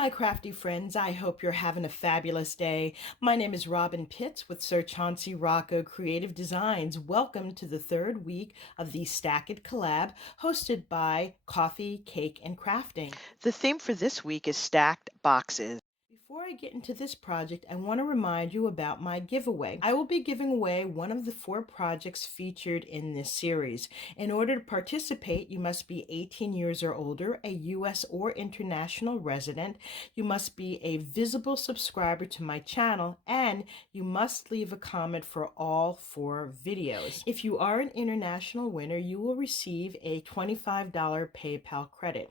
my crafty friends, I hope you're having a fabulous day. My name is Robyn Pitts with Sir Chauncey Rocco Creative Designs. Welcome to the third week of the Stack It Collab, hosted by Coffee, Cake, and Crafting. The theme for this week is stacked boxes. Before I get into this project, I want to remind you about my giveaway. I will be giving away one of the 4 projects featured in this series. In order to participate, you must be 18 years or older, a U.S. or international resident, you must be a visible subscriber to my channel, and you must leave a comment for all 4 videos. If you are an international winner, you will receive a $25 PayPal credit.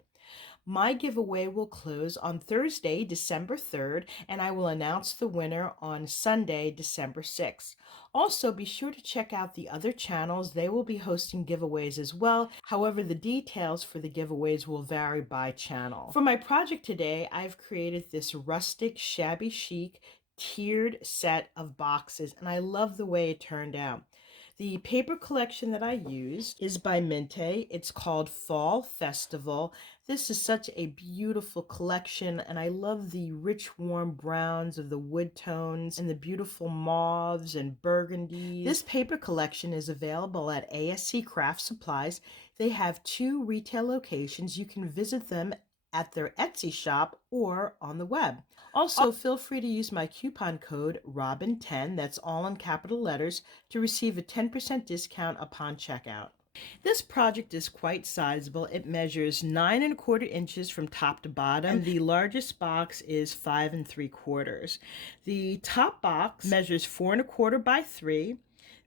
My giveaway will close on Thursday, December 3rd, and I will announce the winner on Sunday, December 6th. Also, be sure to check out the other channels. They will be hosting giveaways as well. However, the details for the giveaways will vary by channel. For my project today, I've created this rustic, shabby chic, tiered set of boxes, and I love the way it turned out. The paper collection that I used is by Mintay. It's called Fall Festival. This is such a beautiful collection, and I love the rich, warm browns of the wood tones and the beautiful mauves and burgundies. This paper collection is available at ASC Craft Supplies. They have 2 retail locations. You can visit them at their Etsy shop or on the web. Also, feel free to use my coupon code ROBYN10, that's all in capital letters, to receive a 10% discount upon checkout. This project is quite sizable. It measures 9 1/4 inches from top to bottom, and the largest box is 5 3/4. The top box measures 4 1/4 by 3.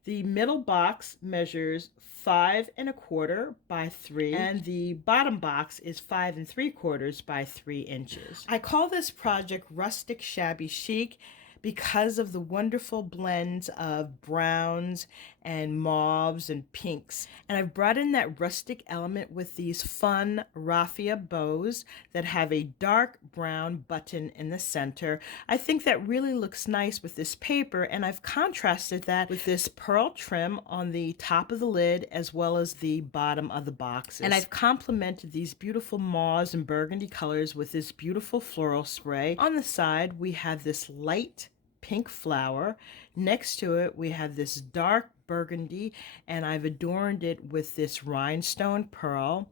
The middle box measures 5 1/4 by 3, and the bottom box is 5 3/4 by 3 inches. I call this project Rustic Shabby Chic because of the wonderful blends of browns and mauves and pinks. And I've brought in that rustic element with these fun raffia bows that have a dark brown button in the center. I think that really looks nice with this paper, and I've contrasted that with this pearl trim on the top of the lid as well as the bottom of the boxes. And I've complemented these beautiful mauves and burgundy colors with this beautiful floral spray. On the side, we have this light pink flower. Next to it, we have this dark burgundy, and I've adorned it with this rhinestone pearl.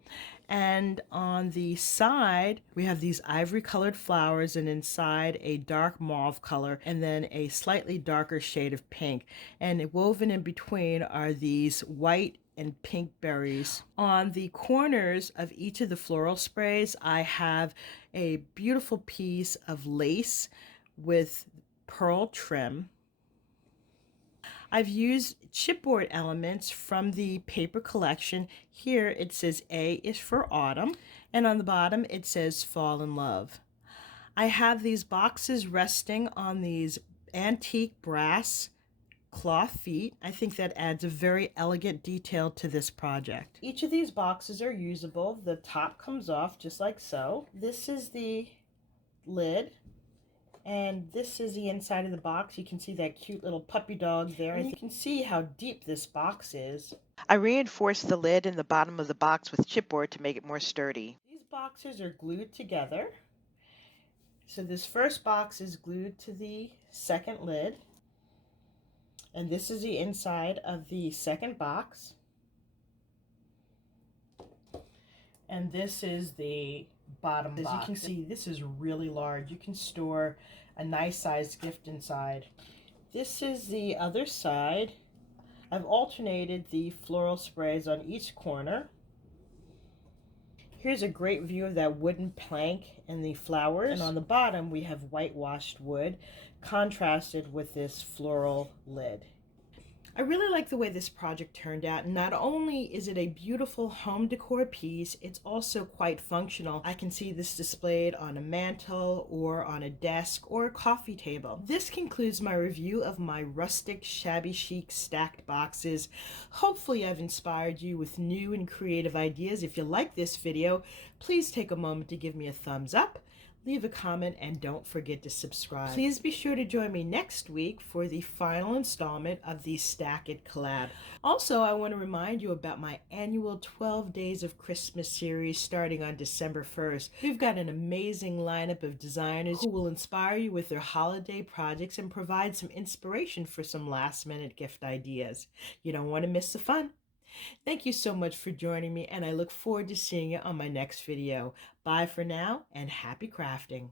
And on the side, we have these ivory colored flowers, and inside a dark mauve color, and then a slightly darker shade of pink. And woven in between are these white and pink berries. On the corners of each of the floral sprays, I have a beautiful piece of lace with pearl trim. I've used chipboard elements from the paper collection. Here it says A is for autumn, and on the bottom it says fall in love. I have these boxes resting on these antique brass cloth feet. I think that adds a very elegant detail to this project. Each of these boxes are usable. The top comes off just like so. This is the lid, and this is the inside of the box. You can see that cute little puppy dog there. And you can see how deep this box is. I reinforced the lid and the bottom of the box with chipboard to make it more sturdy. These boxes are glued together. So this first box is glued to the second lid. And this is the inside of the second box. And this is the bottom box. As you can see, this is really large. You can store a nice sized gift inside. This is the other side. I've alternated the floral sprays on each corner. Here's a great view of that wooden plank and the flowers. And on the bottom, we have whitewashed wood contrasted with this floral lid. I really like the way this project turned out. Not only is it a beautiful home decor piece, it's also quite functional. I can see this displayed on a mantle or on a desk or a coffee table. This concludes my review of my rustic, shabby chic stacked boxes. Hopefully I've inspired you with new and creative ideas. If you like this video, please take a moment to give me a thumbs up. leave a comment, and don't forget to subscribe. Please be sure to join me next week for the final installment of the Stack It Collab. Also, I want to remind you about my annual 12 Days of Christmas series starting on December 1st. We've got an amazing lineup of designers who will inspire you with their holiday projects and provide some inspiration for some last-minute gift ideas. You don't want to miss the fun. Thank you so much for joining me, and I look forward to seeing you on my next video. Bye for now, and happy crafting.